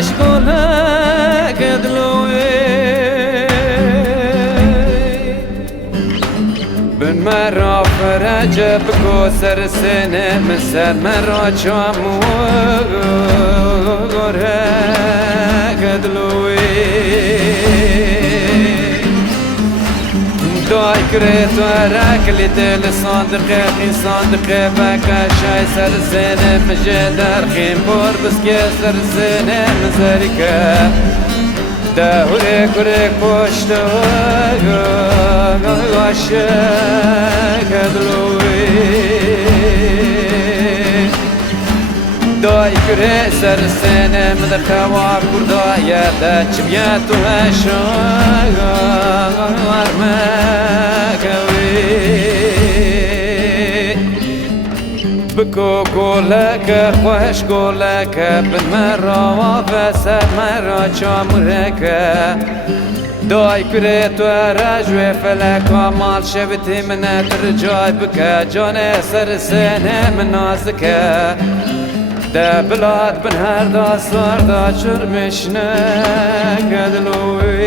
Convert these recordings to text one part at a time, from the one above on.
خوشگلک دلوی بن مرا فرج بکو سر سنه مسر مرا چامورک دلوی دای کرد و رکلی دل صندقه خی صندقه بکه شای سر سنه مجه در خیم بار بسکه سر سنه مزریکه دهوره کرک پشت عاشق دلوی دای کرد سر سنه مدخوا کردایه ده چمیت و عشق بکو گلک خوش گلک بن مرا و بسر مرا چامرک دای کرد و رجوی فلک و مال شبتی من درجای بکه جان سر سنه من نازکه ده بلاد بن هر دا سار دا چرمشنه گدلوی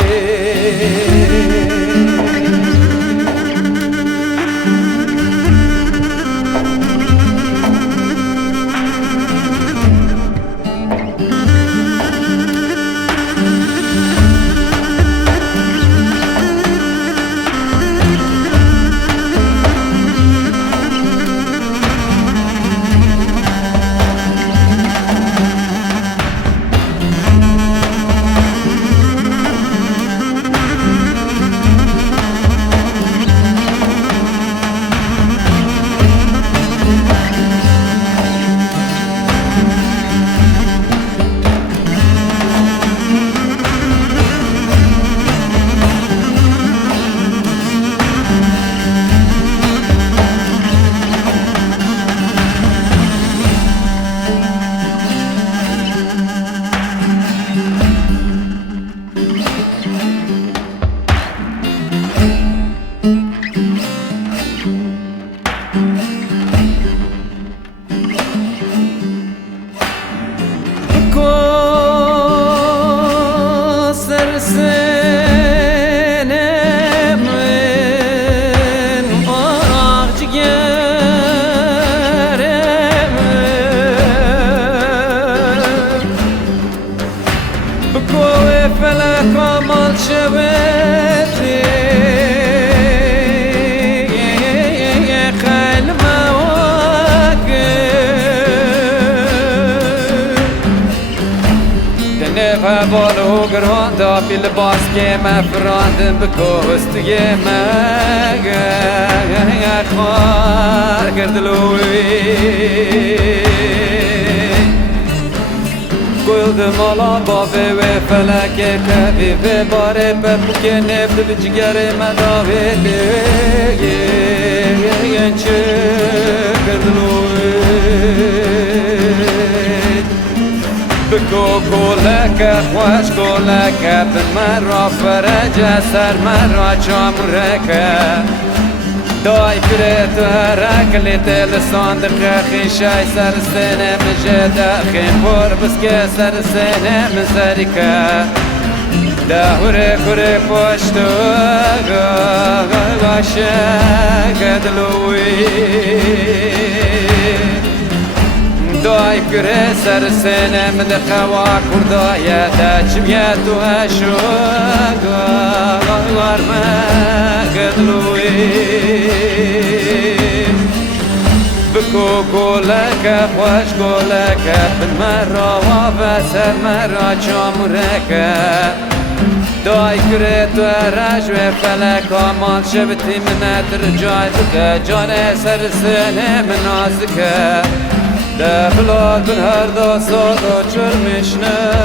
فلك ومال شبتي خيل مواقف دنفع بالو قران دا في لباس كيما فراند بكوست كيما اخوار كردلوي گل مالا بابه و فلک کبی و باره بپوک نفت به جگر مداوی لیگه چه کردلوی بکو گلک خوش گلک بن مرا فرج سر مرا چامرکه دای کرد و رکلی دل صندقه خی شای سر سنه مجه دخیم بار بسکه سر سنه مزریکه دهوره کره پشت عاشق دلوی دای کرد سر سنه مدخوا کردایه ده چمیت و عشق بکو گلک خوش گلک بن مرا و بسر مرا چامرک دای کرد و رجوی فلک و مال شبتی من درجای بکه جان سر سنه من نازکه ده بلاد بن هر دا سادا چرمشنه